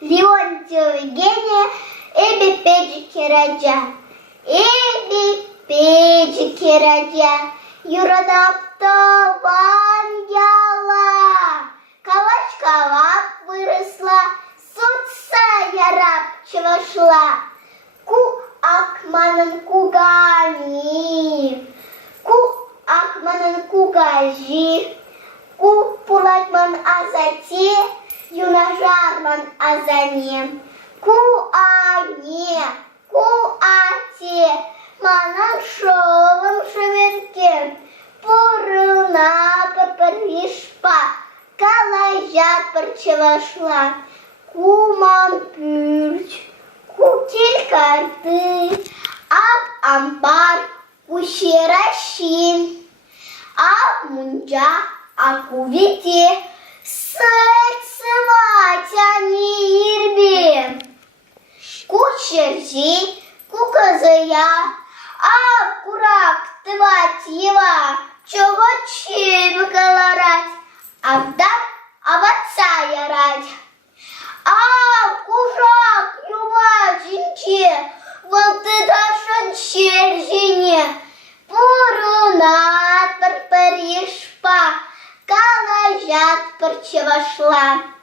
Леонтьева Евгения, эби педжики радя, эби педжики радя, юродавто ангела, калачка выросла, сутса ярабчева шла, ку акманын кугани, ку акманын кугажи, ку пулатман азате, юнажарман азане, ку-ане, ку-ате, манан шолым шеверкен, пурына пырпыришпа, калажат пырчевашла, куман пürç, кутель карты, ап амбар, кущеращин, ап мунджа, акувите, сыцыватяни ирби, кучерзи, куказая, ап курак тыватьева, чого чебы колорать, авдам аватца ярать. Кушак, ювачинче, вот это шанчерзине, пурунат парпаришпа, калажат парчевашла.